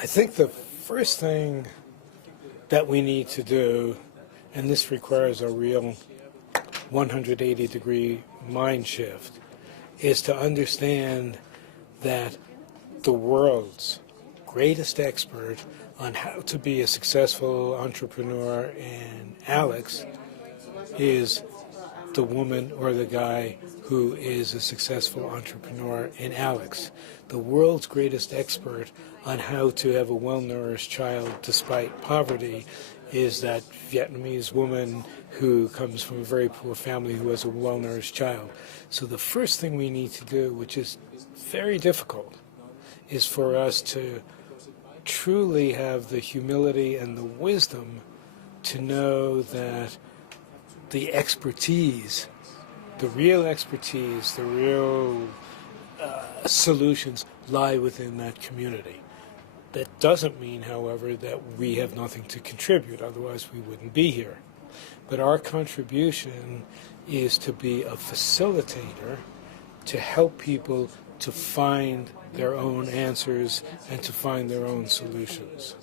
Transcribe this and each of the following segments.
I think the first thing that we need to do, and this requires a real 180-degree mind shift, is to understand that the world's greatest expert on how to be a successful entrepreneur in Alex is the woman or the guy who is a successful entrepreneur in Alex. The world's greatest expert on how to have a well-nourished child despite poverty is that Vietnamese woman who comes from a very poor family who has a well-nourished child. So the first thing we need to do, which is very difficult, is for us to truly have the humility and the wisdom to know that the expertise, the real expertise, the real solutions lie within that community. That doesn't mean, however, that we have nothing to contribute, otherwise we wouldn't be here. But our contribution is to be a facilitator to help people to find their own answers and to find their own solutions.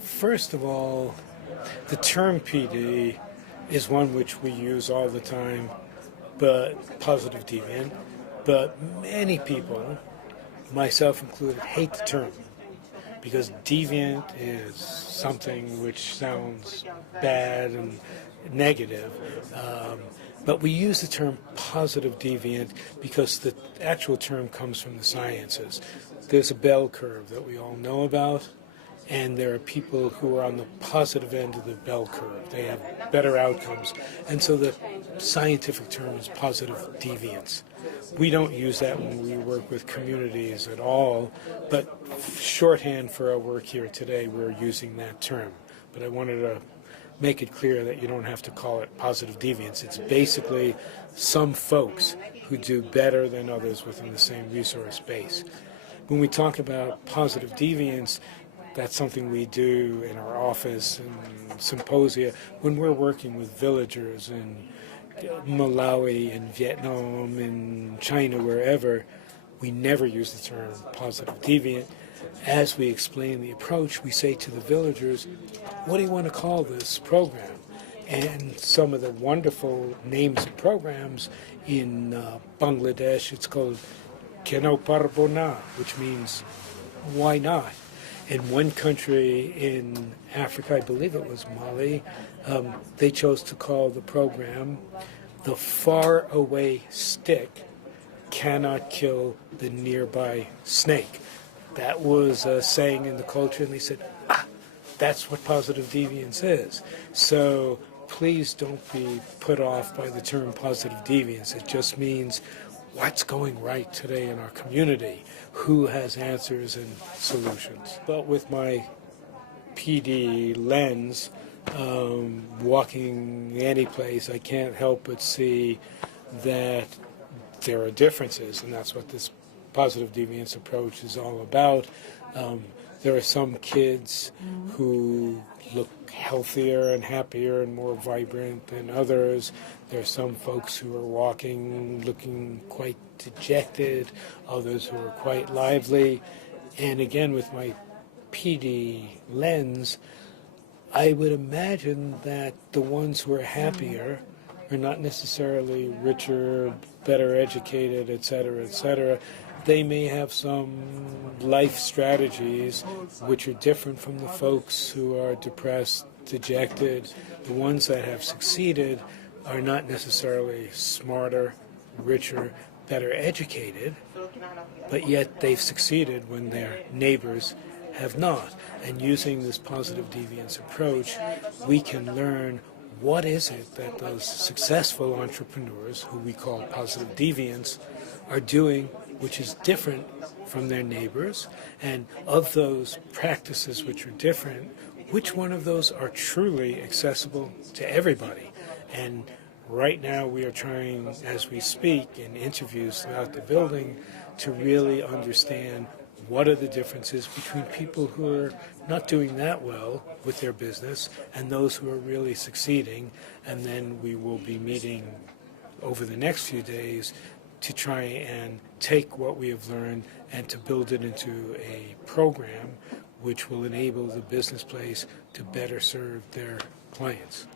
First of all, the term PD is one which we use all the time, but positive deviant. But many people, myself included, hate the term because deviant is something which sounds bad and negative. But we use the term positive deviant because the actual term comes from the sciences. There's a bell curve that we all know about, and there are people who are on the positive end of the bell curve. They have better outcomes. And so the scientific term is positive deviance. We don't use that when we work with communities at all, but shorthand for our work here today, we're using that term. But I wanted to make it clear that you don't have to call it positive deviance. It's basically some folks who do better than others within the same resource base. When we talk about positive deviance, that's something we do in our office and symposia when we're working with villagers in Malawi, in Vietnam, in China, wherever. We never use the term positive deviant. As we explain the approach, we say to the villagers, what do you want to call this program? And some of the wonderful names of programs in Bangladesh, it's called Keno Parbo Na, which means why not? In one country in Africa, I believe it was Mali, they chose to call the program "The Far Away Stick Cannot Kill the Nearby Snake." That was a saying in the culture, and they said, that's what positive deviance is. So please don't be put off by the term positive deviance. It just means what's going right today in our community, who has answers and solutions. But with my PD lens, walking any place, I can't help but see that there are differences, and that's what this positive deviance approach is all about. There are some kids who look healthier and happier and more vibrant than others. There are some folks who are walking looking quite dejected, others who are quite lively. And again, with my PD lens, I would imagine that the ones who are happier are not necessarily richer, better educated, et cetera. They may have some life strategies which are different from the folks who are depressed, dejected. The ones that have succeeded are not necessarily smarter, richer, better educated, but yet they've succeeded when their neighbors have not. And using this positive deviance approach, we can learn what is it that those successful entrepreneurs, who we call positive deviants, are doing which is different from their neighbors, and of those practices which are different, which one of those are truly accessible to everybody. And right now we are trying, as we speak, in interviews throughout the building, to really understand what are the differences between people who are not doing that well with their business and those who are really succeeding. And then we will be meeting over the next few days to try and take what we have learned and to build it into a program which will enable the business place to better serve their clients.